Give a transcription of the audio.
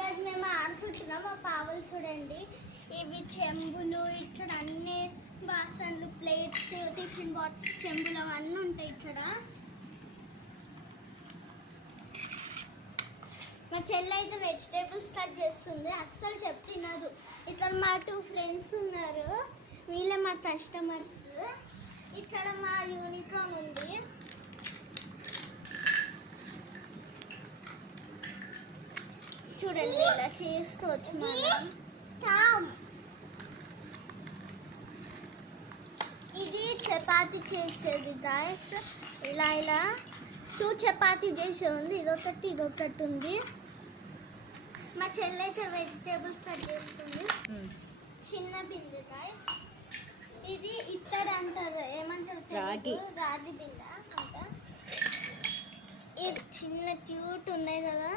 ఈరోజు మేము ఆడుకుంటున్నాం. మా పావులు చూడండి, ఇవి చెంబులు, ఇక్కడ అన్ని బాసన్లు, ప్లేట్స్, టిఫిన్ బాక్స్, చెంబులు అవన్నీ ఉంటాయి ఇక్కడ. మా చెల్లి అయితే వెజిటేబుల్స్ కట్ చేస్తుంది, అస్సలు తినదు. ఇక్కడ మా 2 ఫ్రెండ్స్ ఉన్నారు, వీళ్ళే మా కస్టమర్స్. ఇక్కడ మా యూనికామ్ ఉంది, చూడండి ఇలా చేసుకోవచ్చు మనం. ఇది చపాతీ చేసేది గాయస్. ఇలా 2 చపాతీ చేసే ఉంది, ఇదొకటి ఉంది. మా చెల్లి అయితే వెజిటేబుల్స్ కట్ చేస్తుంది. చిన్న బిందె గాయస్, ఇది ఇత్తడి అంటారు, ఏమంటారు రాగి బిందె అంట. ఇది చిన్న క్యూట్ ఉన్నాయి కదా.